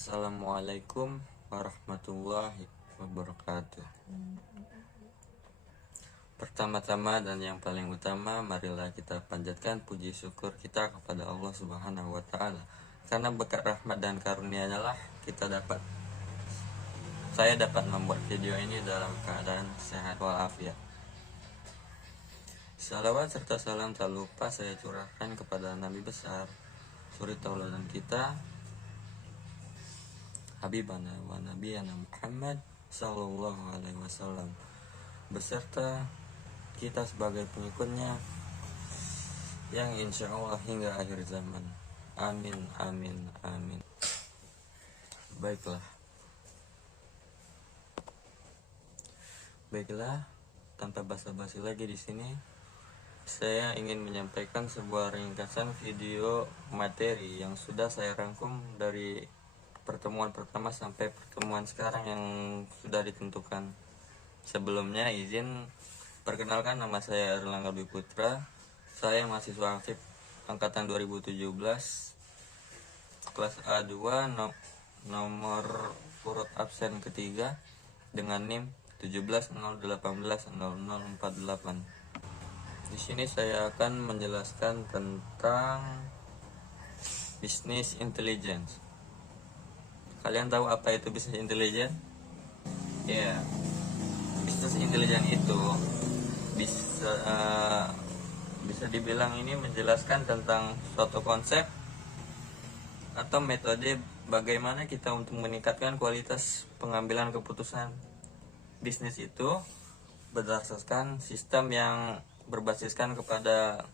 Assalamualaikum warahmatullahi wabarakatuh. Pertama-tama dan yang paling utama, marilah kita panjatkan puji syukur kita kepada Allah Subhanahu wa Ta'ala, karena berkat rahmat dan karunia-Nya lah saya dapat membuat video ini dalam keadaan sehat walafiat. Salawat serta salam tak lupa saya curahkan kepada Nabi besar, suri tauladan kita, Habibana wa Nabiyana Muhammad sallallahu alaihi wasallam, beserta kita sebagai pengikutnya yang insya Allah hingga akhir zaman. Amin, amin, amin. Baiklah, tanpa basa-basi lagi di sini, saya ingin menyampaikan sebuah ringkasan video materi yang sudah saya rangkum dari pertemuan pertama sampai pertemuan sekarang yang sudah ditentukan. Sebelumnya izin perkenalkan, nama saya Erlangga Dwi Putra. Saya mahasiswa aktif angkatan 2017 kelas A2 nomor urut absen ketiga dengan NIM 1701800048. Di sini saya akan menjelaskan tentang bisnis intelligence. Kalian tahu apa itu bisnis intelligence? Ya, bisnis intelligence itu bisa dibilang ini menjelaskan tentang suatu konsep atau metode bagaimana kita untuk meningkatkan kualitas pengambilan keputusan bisnis itu berdasarkan sistem yang berbasiskan kepada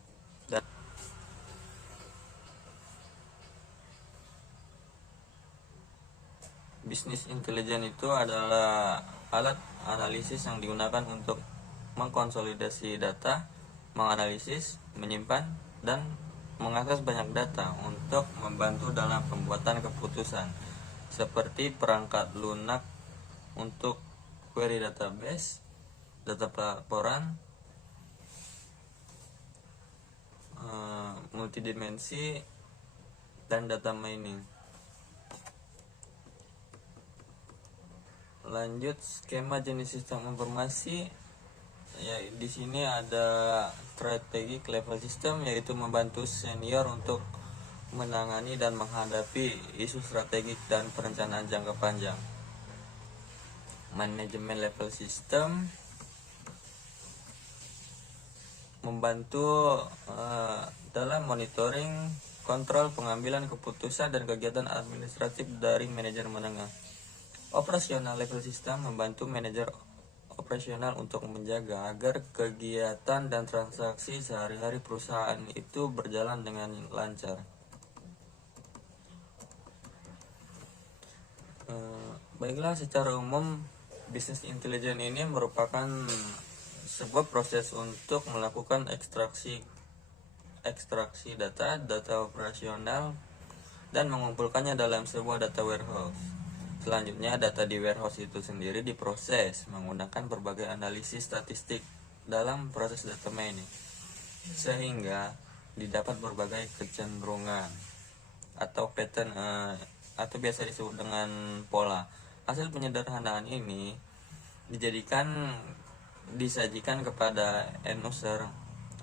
bisnis intelijen. Itu adalah alat analisis yang digunakan untuk mengkonsolidasi data, menganalisis, menyimpan, dan mengakses banyak data untuk membantu dalam pembuatan keputusan, seperti perangkat lunak untuk query database, data pelaporan, multidimensi, dan data mining. Lanjut, skema jenis sistem informasi. Ya, di sini ada strategic level system, yaitu membantu senior untuk menangani dan menghadapi isu strategik dan perencanaan jangka panjang. Manajemen level system membantu dalam monitoring, kontrol pengambilan keputusan dan kegiatan administratif dari manajer menengah. Operasional level system membantu manajer operasional untuk menjaga agar kegiatan dan transaksi sehari-hari perusahaan itu berjalan dengan lancar. Baiklah, secara umum bisnis intelijen ini merupakan sebuah proses untuk melakukan ekstraksi data operasional dan mengumpulkannya dalam sebuah data warehouse. Selanjutnya, data di warehouse itu sendiri diproses menggunakan berbagai analisis statistik dalam proses data mining, sehingga didapat berbagai kecenderungan atau pattern atau biasa disebut dengan pola. Hasil penyederhanaan ini disajikan kepada end user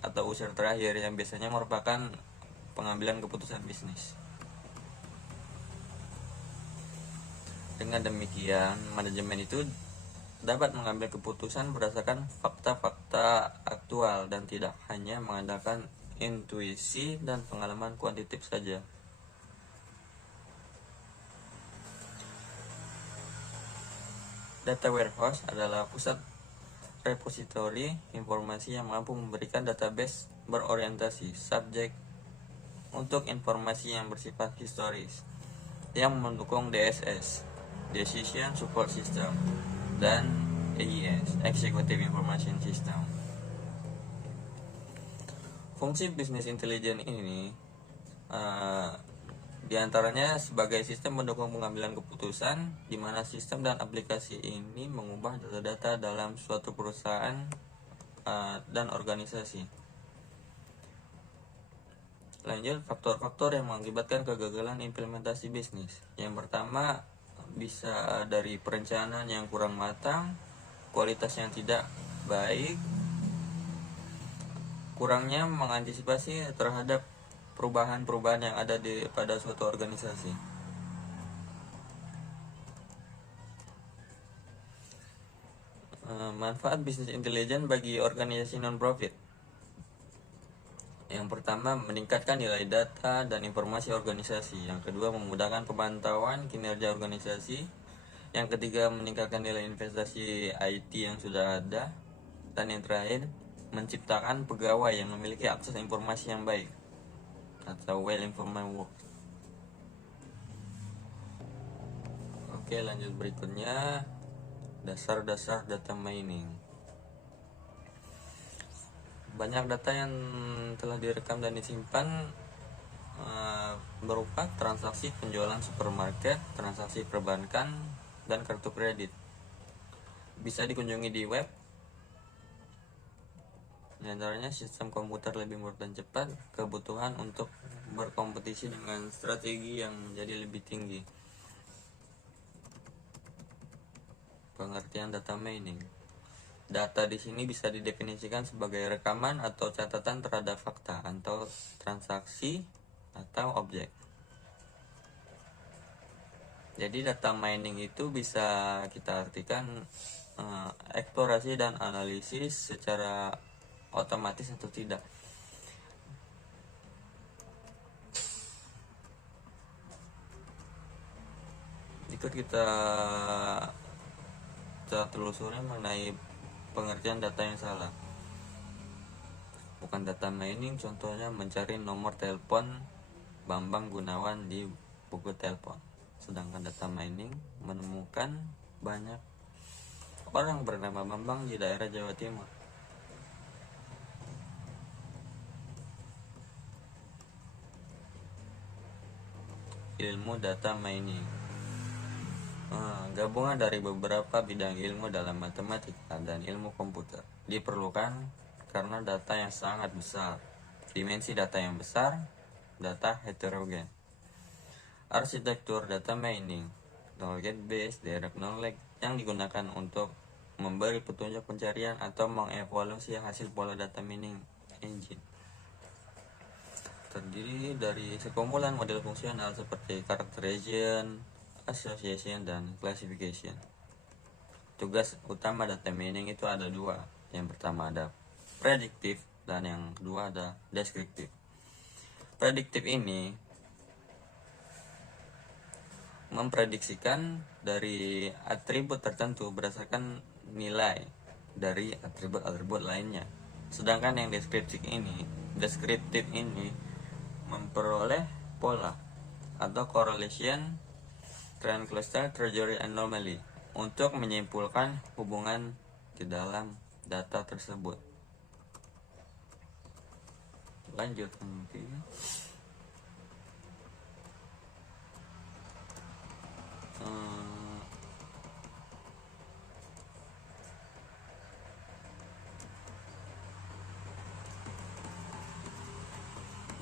atau user terakhir yang biasanya merupakan pengambilan keputusan bisnis. Dengan demikian, manajemen itu dapat mengambil keputusan berdasarkan fakta-fakta aktual dan tidak hanya mengandalkan intuisi dan pengalaman kuantitatif saja. Data warehouse adalah pusat repositori informasi yang mampu memberikan database berorientasi subjek untuk informasi yang bersifat historis, yang mendukung DSS, Decision Support System, dan AIS, Executive Information System. Fungsi bisnis intelijen ini diantaranya sebagai sistem mendukung pengambilan keputusan, di mana sistem dan aplikasi ini mengubah data-data dalam suatu perusahaan dan organisasi. Lanjut, faktor-faktor yang mengakibatkan kegagalan implementasi bisnis. Yang pertama, bisa dari perencanaan yang kurang matang, kualitas yang tidak baik, kurangnya mengantisipasi terhadap perubahan-perubahan yang ada pada suatu organisasi. Manfaat bisnis intelijen bagi organisasi non-profit. Yang pertama, meningkatkan nilai data dan informasi organisasi. Yang kedua, memudahkan pemantauan kinerja organisasi. Yang ketiga, meningkatkan nilai investasi IT yang sudah ada. Dan yang terakhir, menciptakan pegawai yang memiliki akses informasi yang baik atau well-informed work. Oke, lanjut berikutnya, dasar-dasar data mining. Banyak data yang telah direkam dan disimpan berupa transaksi penjualan supermarket, transaksi perbankan, dan kartu kredit. Bisa dikunjungi di web. Di antaranya sistem komputer lebih murah dan cepat, kebutuhan untuk berkompetisi dengan strategi yang menjadi lebih tinggi. Pengertian data mining. Data di sini bisa didefinisikan sebagai rekaman atau catatan terhadap fakta atau transaksi atau objek. Jadi data mining itu bisa kita artikan eksplorasi dan analisis secara otomatis atau tidak. Ikut kita telusuri mengenai pengertian data yang salah. Bukan data mining, contohnya mencari nomor telepon Bambang Gunawan di buku telepon. Sedangkan data mining menemukan banyak orang bernama Bambang di daerah Jawa Timur. Ilmu data mining gabungan dari beberapa bidang ilmu dalam matematika dan ilmu komputer. Diperlukan karena data yang sangat besar, dimensi data yang besar, data heterogen. Arsitektur data mining, target based direct knowledge yang digunakan untuk memberi petunjuk pencarian atau mengevaluasi hasil pola data mining engine. Terdiri dari sekumpulan model fungsional seperti characterization, association, dan classification. Tugas utama data mining itu ada dua. Yang pertama ada prediktif dan yang kedua ada deskriptif. Prediktif ini memprediksikan dari atribut tertentu berdasarkan nilai dari atribut-atribut lainnya. Sedangkan yang deskriptif ini memperoleh pola atau correlation, trend cluster, treasury anomaly untuk menyimpulkan hubungan di dalam data tersebut. Lanjut nanti.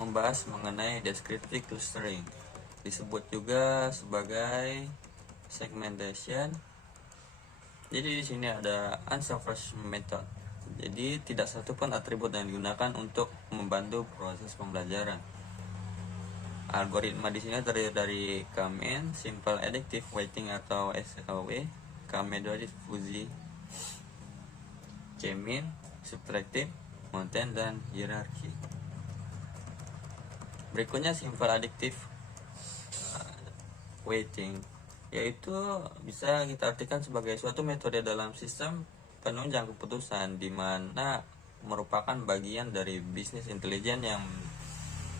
Membahas mengenai descriptive clustering, disebut juga sebagai segmentation. Jadi di sini ada unselfish method. Jadi tidak satupun atribut yang digunakan untuk membantu proses pembelajaran. Algoritma di sini terdiri dari K-mean, simple additive weighting atau SAW, K-mean fuzzy, K-mean, subtractive, mountain, dan hierarchy. Berikutnya simple additive weighting, yaitu bisa kita artikan sebagai suatu metode dalam sistem penunjang keputusan di mana merupakan bagian dari bisnis intelijen yang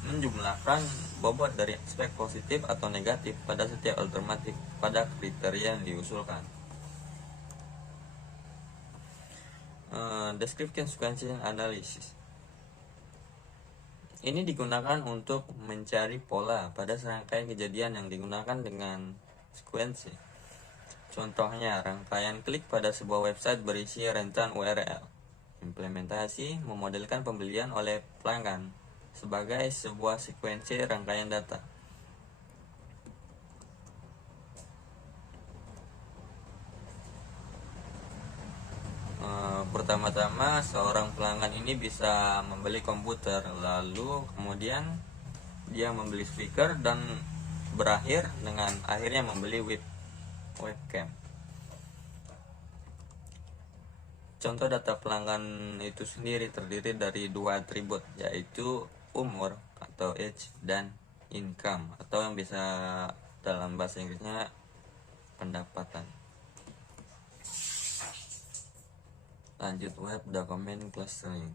menjumlahkan bobot dari aspek positif atau negatif pada setiap alternatif pada kriteria yang diusulkan. Description sequential analysis ini digunakan untuk mencari pola pada serangkaian kejadian yang digunakan dengan sekuensi. Contohnya, rangkaian klik pada sebuah website berisi rentan URL. Implementasi memodelkan pembelian oleh pelanggan sebagai sebuah sekuensi rangkaian data. Pertama-tama seorang pelanggan ini bisa membeli komputer, lalu kemudian dia membeli speaker dan berakhir dengan akhirnya membeli webcam. Contoh data pelanggan itu sendiri terdiri dari dua atribut, yaitu umur atau age dan income, atau yang bisa dalam bahasa Inggrisnya pendapatan. Lanjut, web document clustering.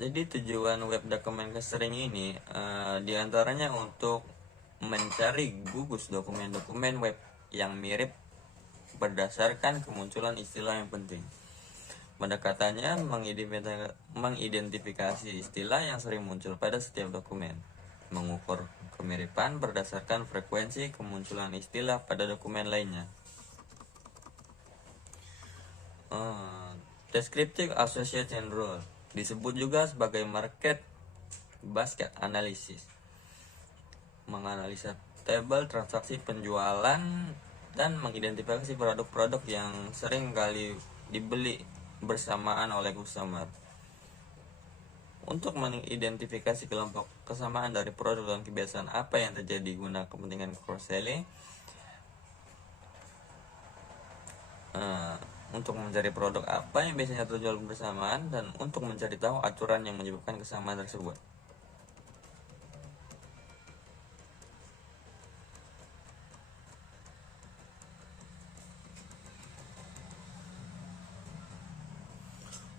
Jadi tujuan web document clustering ini diantaranya untuk mencari gugus dokumen-dokumen web yang mirip berdasarkan kemunculan istilah yang penting. Pendekatannya mengidentifikasi istilah yang sering muncul pada setiap dokumen, mengukur kemiripan berdasarkan frekuensi kemunculan istilah pada dokumen lainnya. Descriptive Association Rule disebut juga sebagai market basket analysis, menganalisa tabel transaksi penjualan dan mengidentifikasi produk-produk yang sering kali dibeli bersamaan oleh customer. Untuk mengidentifikasi kelompok kesamaan dari produk dan kebiasaan apa yang terjadi guna kepentingan cross-selling, untuk mencari produk apa yang biasanya terjual bersamaan, dan untuk mencari tahu aturan yang menyebabkan kesamaan tersebut.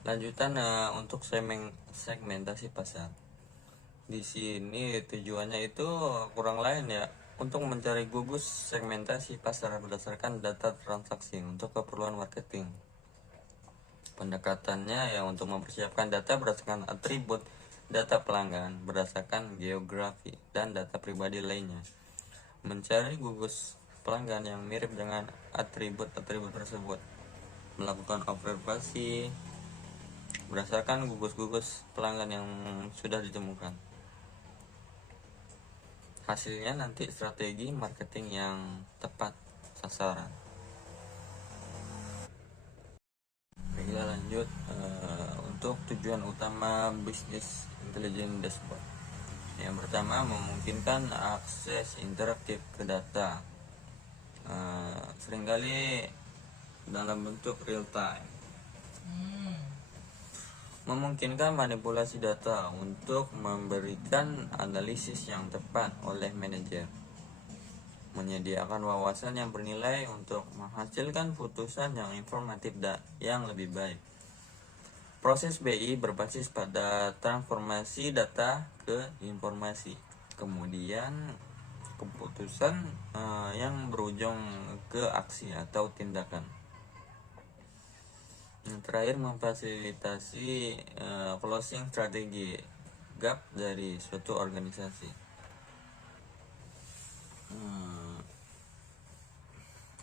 Lanjutan untuk segmentasi pasar. Di sini tujuannya itu kurang lain ya, untuk mencari gugus segmentasi pasar berdasarkan data transaksi untuk keperluan marketing. Pendekatannya ya untuk mempersiapkan data berdasarkan atribut data pelanggan berdasarkan geografi dan data pribadi lainnya. Mencari gugus pelanggan yang mirip dengan atribut-atribut tersebut. Melakukan observasi berdasarkan gugus-gugus pelanggan yang sudah ditemukan. Hasilnya nanti strategi marketing yang tepat sasaran. Kita lanjut untuk tujuan utama bisnis intelligence dashboard. Yang pertama, memungkinkan akses interaktif ke data, seringkali dalam bentuk real time. Memungkinkan manipulasi data untuk memberikan analisis yang tepat oleh manajer. Menyediakan wawasan yang bernilai untuk menghasilkan putusan yang informatif dan yang lebih baik. Proses BI berbasis pada transformasi data ke informasi, kemudian keputusan yang berujung ke aksi atau tindakan. Yang terakhir, memfasilitasi closing strategi gap dari suatu organisasi.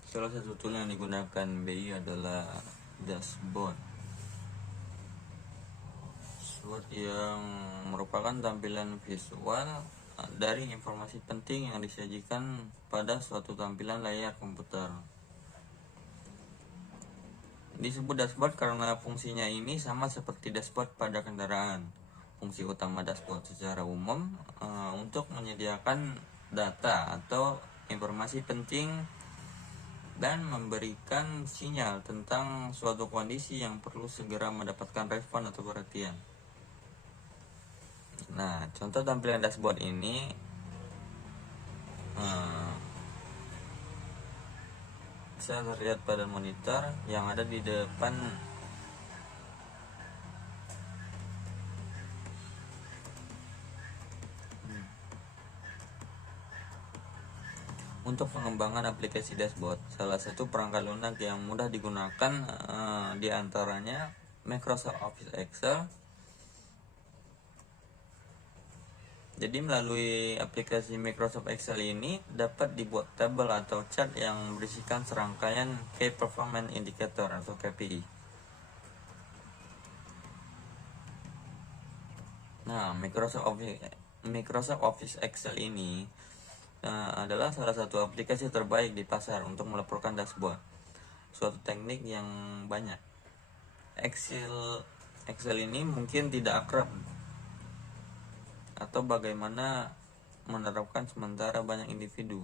Salah satu tool yang digunakan BI adalah dashboard yang merupakan tampilan visual dari informasi penting yang disajikan pada suatu tampilan layar komputer. Disebut dashboard karena fungsinya ini sama seperti dashboard pada kendaraan. Fungsi utama dashboard secara umum untuk menyediakan data atau informasi penting dan memberikan sinyal tentang suatu kondisi yang perlu segera mendapatkan respon atau perhatian. Nah, contoh tampilan dashboard ini bisa terlihat pada monitor yang ada di depan Untuk pengembangan aplikasi dashboard, salah satu perangkat lunak yang mudah digunakan diantaranya Microsoft Office Excel. Jadi melalui aplikasi Microsoft Excel ini dapat dibuat tabel atau chart yang berisikan serangkaian Key Performance Indicator atau KPI. Nah, Microsoft Office Excel ini adalah salah satu aplikasi terbaik di pasar untuk melaporkan dashboard. Suatu teknik yang banyak. Excel ini mungkin tidak akrab atau bagaimana menerapkan sementara banyak individu.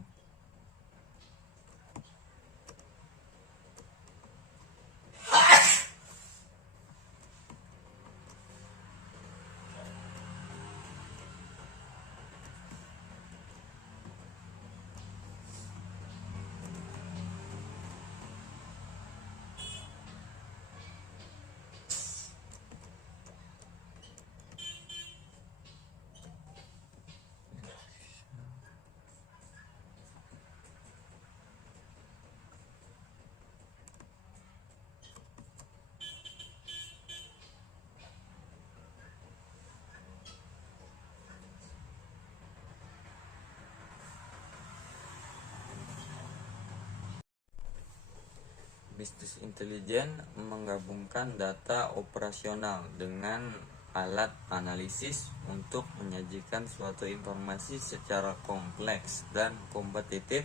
Bisnis intelijen menggabungkan data operasional dengan alat analisis untuk menyajikan suatu informasi secara kompleks dan kompetitif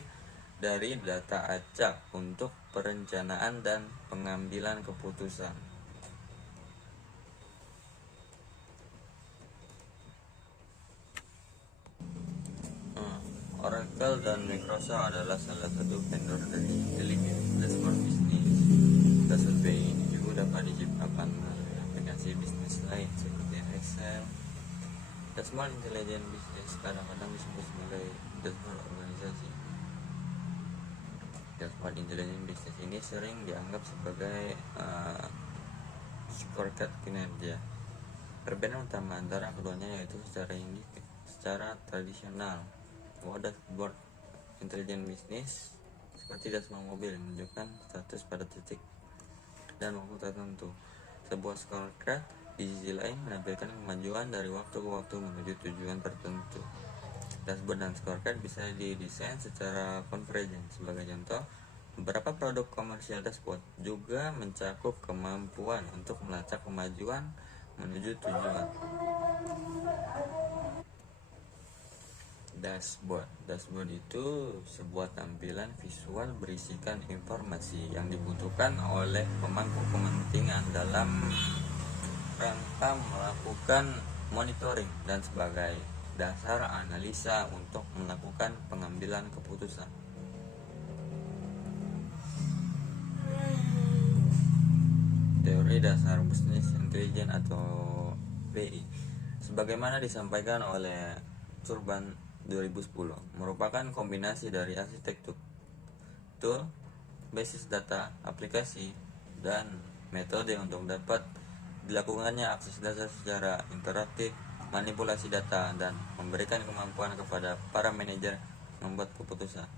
dari data acak untuk perencanaan dan pengambilan keputusan. Oracle dan Microsoft adalah salah satu vendor dari intelligence dashboard bisnis. Dashboard BI ini juga dapat diciptakan melalui aplikasi bisnis lain seperti Excel. Dashboard intelligence bisnis kadang-kadang disebut sebagai dashboard organisasi. Dashboard intelligence bisnis ini sering dianggap sebagai scorecard kinerja. Perbedaan utama antara keduanya yaitu secara tradisional, bahwa dashboard intelijen bisnis seperti dashboard mobil menunjukkan status pada titik dan waktu tertentu. Sebuah scorecard di sisi lain menampilkan kemajuan dari waktu ke waktu menuju tujuan tertentu. Dashboard dan scorecard bisa didesain secara konvergen. Sebagai contoh, beberapa produk komersial dashboard juga mencakup kemampuan untuk melacak kemajuan menuju tujuan. Dashboard itu sebuah tampilan visual berisikan informasi yang dibutuhkan oleh pemangku kepentingan dalam rangka melakukan monitoring dan sebagai dasar analisa untuk melakukan pengambilan keputusan. Teori dasar bisnis intelijen atau BI sebagaimana disampaikan oleh Turban 2010 merupakan kombinasi dari arsitektur, tool, basis data, aplikasi, dan metode untuk dapat dilakukannya akses dasar secara interaktif, manipulasi data, dan memberikan kemampuan kepada para manajer membuat keputusan.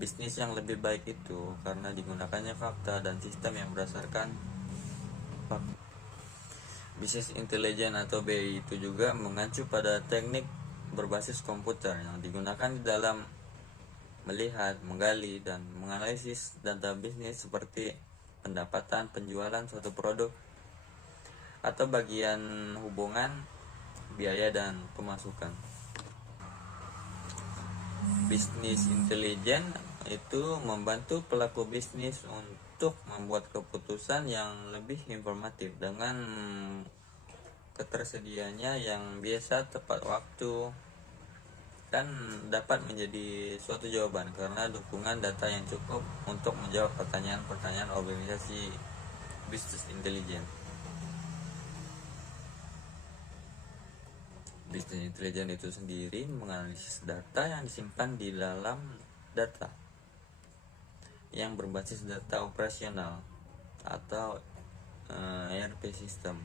Bisnis yang lebih baik itu karena digunakannya fakta dan sistem yang berdasarkan fakta. Bisnis intelijen atau BI itu juga mengacu pada teknik berbasis komputer yang digunakan di dalam melihat, menggali, dan menganalisis data bisnis seperti pendapatan, penjualan suatu produk, atau bagian hubungan, biaya, dan pemasukan. Bisnis intelijen itu membantu pelaku bisnis untuk membuat keputusan yang lebih informatif dengan ketersediaannya yang biasa, tepat waktu, dan dapat menjadi suatu jawaban karena dukungan data yang cukup untuk menjawab pertanyaan-pertanyaan organisasi bisnis intelijen. Bisnis intelijen itu sendiri menganalisis data yang disimpan di dalam data yang berbasis data operasional atau ERP system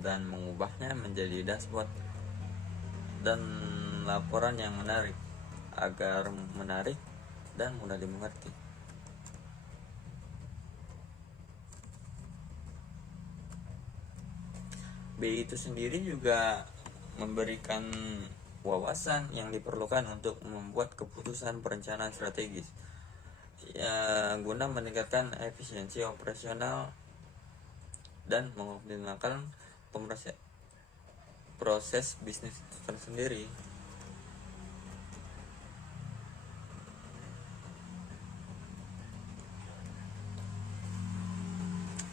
dan mengubahnya menjadi dashboard dan laporan yang menarik dan mudah dimengerti. BI itu sendiri juga memberikan wawasan yang diperlukan untuk membuat keputusan perencanaan strategis ya, guna meningkatkan efisiensi operasional dan mengoptimalkan proses bisnis tersendiri.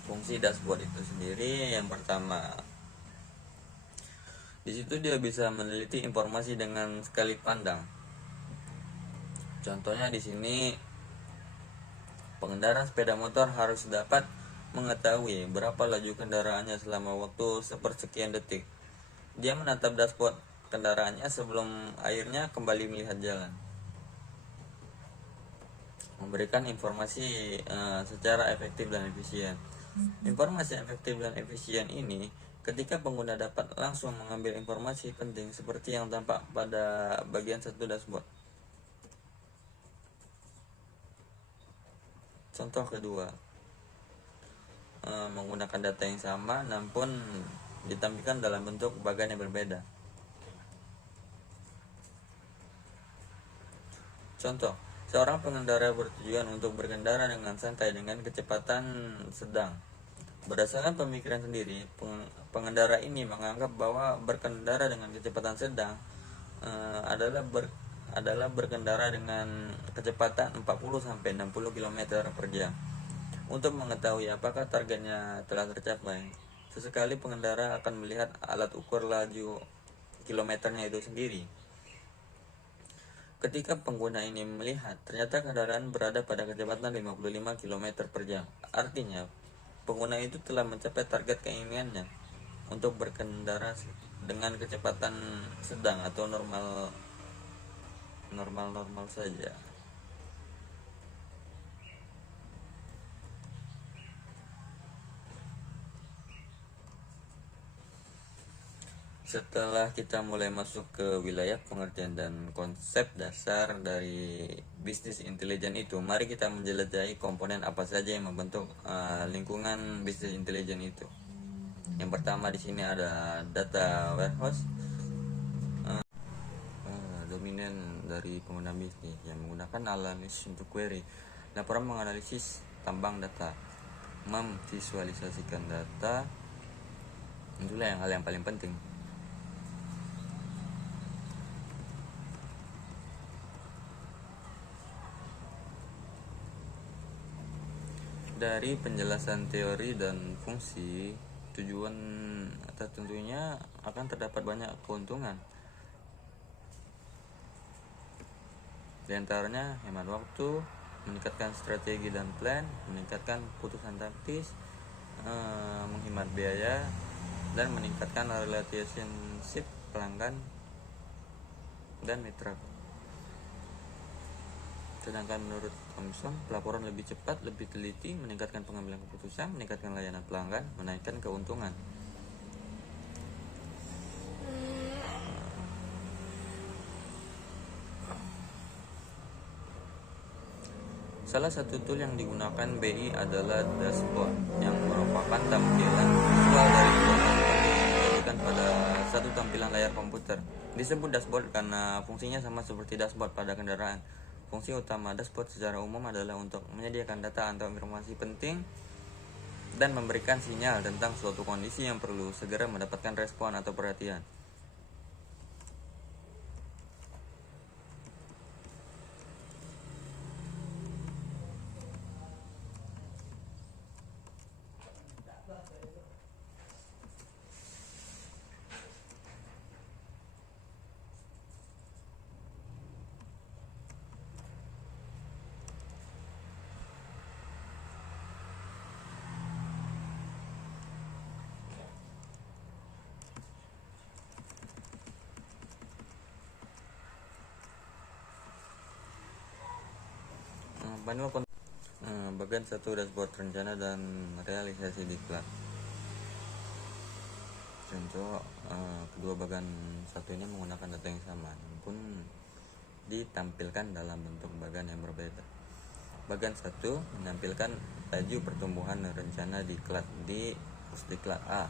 Fungsi dashboard itu sendiri, yang pertama, di situ dia bisa meneliti informasi dengan sekali pandang. Contohnya di sini, pengendara sepeda motor harus dapat mengetahui berapa laju kendaraannya selama waktu sepersekian detik. Dia menatap dashboard kendaraannya sebelum akhirnya kembali melihat jalan. Memberikan informasi secara efektif dan efisien. Informasi efektif dan efisien ini ketika pengguna dapat langsung mengambil informasi penting seperti yang tampak pada bagian satu dashboard. Contoh kedua, menggunakan data yang sama namun ditampilkan dalam bentuk bagian yang berbeda. Contoh, seorang pengendara bertujuan untuk berkendara dengan santai dengan kecepatan sedang. Berdasarkan pemikiran sendiri, pengendara ini menganggap bahwa berkendara dengan kecepatan sedang adalah berkendara dengan kecepatan 40-60 km per jam. Untuk mengetahui apakah targetnya telah tercapai, sesekali pengendara akan melihat alat ukur laju kilometernya itu sendiri. Ketika pengguna ini melihat ternyata kendaraan berada pada kecepatan 55 km per jam, artinya pengguna itu telah mencapai target keinginannya untuk berkendara dengan kecepatan sedang atau normal saja. Setelah kita mulai masuk ke wilayah pengertian dan konsep dasar dari bisnis intelijen itu, mari kita menjelajahi komponen apa saja yang membentuk lingkungan bisnis intelijen itu. Yang pertama di sini ada data warehouse, dominan dari pengguna bisnis yang menggunakan analisis untuk query. Laporan menganalisis tambang data, memvisualisasikan data, itulah hal yang paling penting. Dari penjelasan teori dan fungsi, tujuan tentunya akan terdapat banyak keuntungan. Di antaranya hemat waktu, meningkatkan strategi dan plan, meningkatkan putusan taktis, menghemat biaya, dan meningkatkan relationship pelanggan dan mitra. Sedangkan menurut Thomson, pelaporan lebih cepat, lebih teliti, meningkatkan pengambilan keputusan, meningkatkan layanan pelanggan, menaikkan keuntungan. Salah satu tool yang digunakan BI adalah dashboard, yang merupakan tampilan visual dari informasi yang disajikan pada satu tampilan layar komputer. Disebut dashboard karena fungsinya sama seperti dashboard pada kendaraan. Fungsi utama dashboard secara umum adalah untuk menyediakan data atau informasi penting dan memberikan sinyal tentang suatu kondisi yang perlu segera mendapatkan respon atau perhatian. Bagian satu dashboard rencana dan realisasi diklat. Contoh, kedua bagian satu ini menggunakan data yang sama, namun ditampilkan dalam bentuk bagian yang berbeda. Bagian satu menampilkan laju pertumbuhan rencana diklat di pusdiklat A.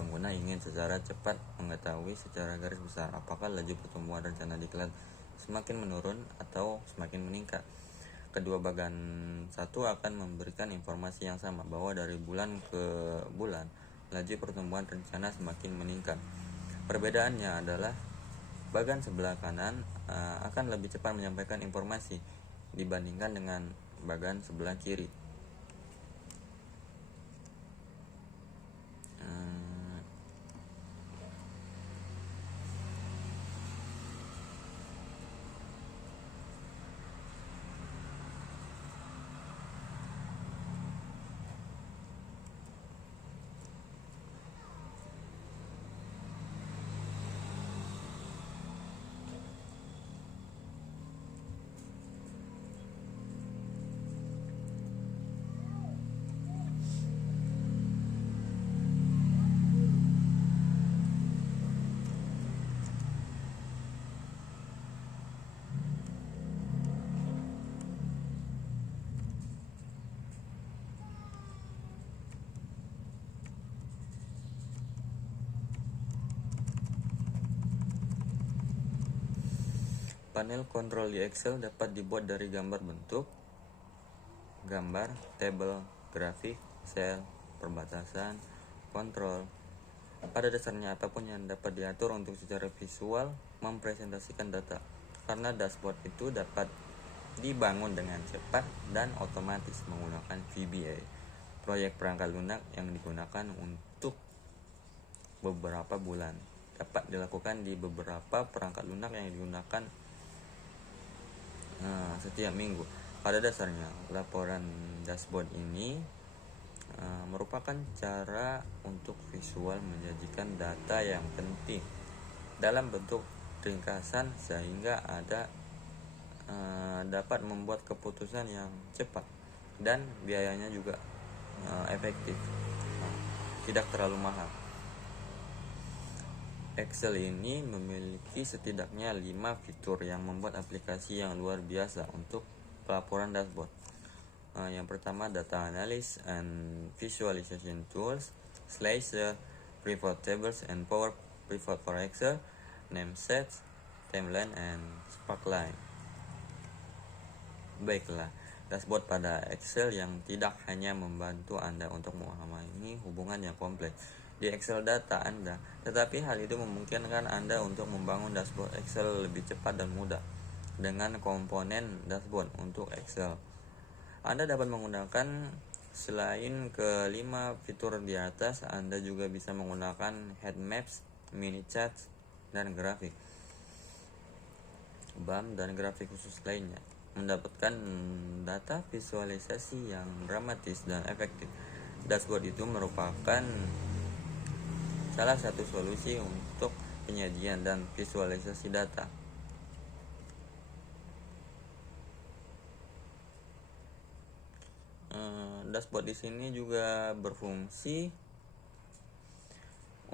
Pengguna ingin secara cepat mengetahui secara garis besar apakah laju pertumbuhan rencana diklat semakin menurun atau semakin meningkat. Kedua bagan satu akan memberikan informasi yang sama, bahwa dari bulan ke bulan laju pertumbuhan rencana semakin meningkat. Perbedaannya adalah bagan sebelah kanan akan lebih cepat menyampaikan informasi dibandingkan dengan bagan sebelah kiri. Panel kontrol di Excel dapat dibuat dari gambar bentuk, gambar, tabel, grafik, sel, perbatasan, kontrol. Pada dasarnya apapun yang dapat diatur untuk secara visual mempresentasikan data, karena dashboard itu dapat dibangun dengan cepat dan otomatis menggunakan VBA, proyek perangkat lunak yang digunakan untuk beberapa bulan. Dapat dilakukan di beberapa perangkat lunak yang digunakan setiap minggu. Pada dasarnya, laporan dashboard ini merupakan cara untuk visual menyajikan data yang penting dalam bentuk ringkasan sehingga dapat membuat keputusan yang cepat dan biayanya juga efektif, tidak terlalu mahal. Excel ini memiliki setidaknya 5 fitur yang membuat aplikasi yang luar biasa untuk pelaporan dashboard. Yang pertama, data analysis and visualization tools, slicer, pivot tables and power pivot for Excel, name sets, timeline and sparkline. Baiklah, dashboard pada Excel yang tidak hanya membantu Anda untuk memahami hubungan yang kompleks di Excel data Anda, tetapi hal itu memungkinkan Anda untuk membangun dashboard Excel lebih cepat dan mudah. Dengan komponen dashboard untuk Excel, Anda dapat menggunakan selain ke-5 fitur di atas, Anda juga bisa menggunakan heat maps, mini charts, dan grafik BAM dan grafik khusus lainnya, mendapatkan data visualisasi yang dramatis dan efektif. Dashboard itu merupakan salah satu solusi untuk penyajian dan visualisasi data. Dashboard di sini juga berfungsi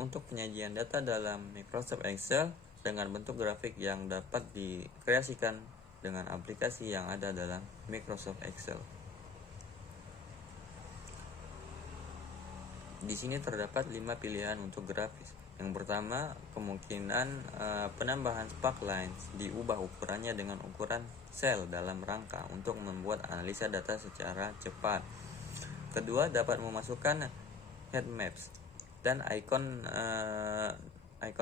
untuk penyajian data dalam Microsoft Excel dengan bentuk grafik yang dapat dikreasikan dengan aplikasi yang ada dalam Microsoft Excel. Di sini terdapat 5 pilihan untuk grafis. Yang pertama, kemungkinan penambahan sparklines diubah ukurannya dengan ukuran sel dalam rangka untuk membuat analisa data secara cepat. Kedua, dapat memasukkan heat maps dan icon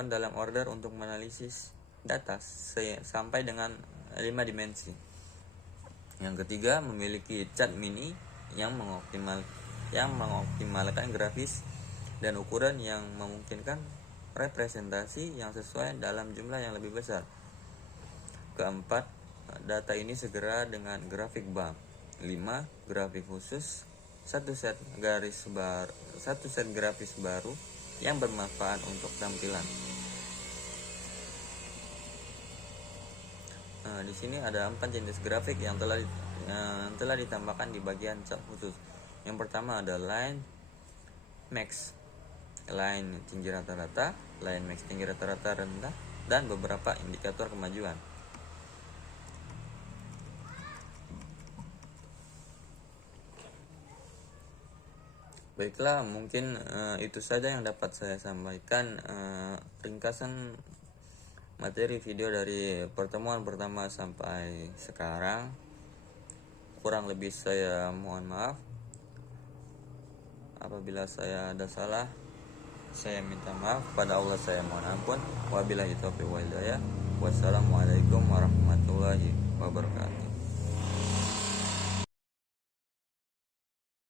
dalam order untuk menganalisis data sampai dengan 5 dimensi. Yang ketiga, memiliki chart mini yang mengoptimalkan grafis dan ukuran yang memungkinkan representasi yang sesuai dalam jumlah yang lebih besar. Keempat, data ini segera dengan grafik BAM. 5. Grafik khusus, satu set grafis baru yang bermanfaat untuk tampilan. Di sini ada 4 jenis grafik yang telah ditambahkan di bagian chart khusus. Yang pertama ada line max, line tinggi rata-rata, line max tinggi rata-rata rendah, dan beberapa indikator kemajuan. Baiklah, mungkin itu saja yang dapat saya sampaikan, ringkasan materi video dari pertemuan pertama sampai sekarang. kurang lebih saya mohon maaf. Apabila saya ada salah, saya minta maaf. Pada Allah saya mohon ampun. Wabillahi taufiq wal hidayah. Wassalamualaikum warahmatullahi wabarakatuh.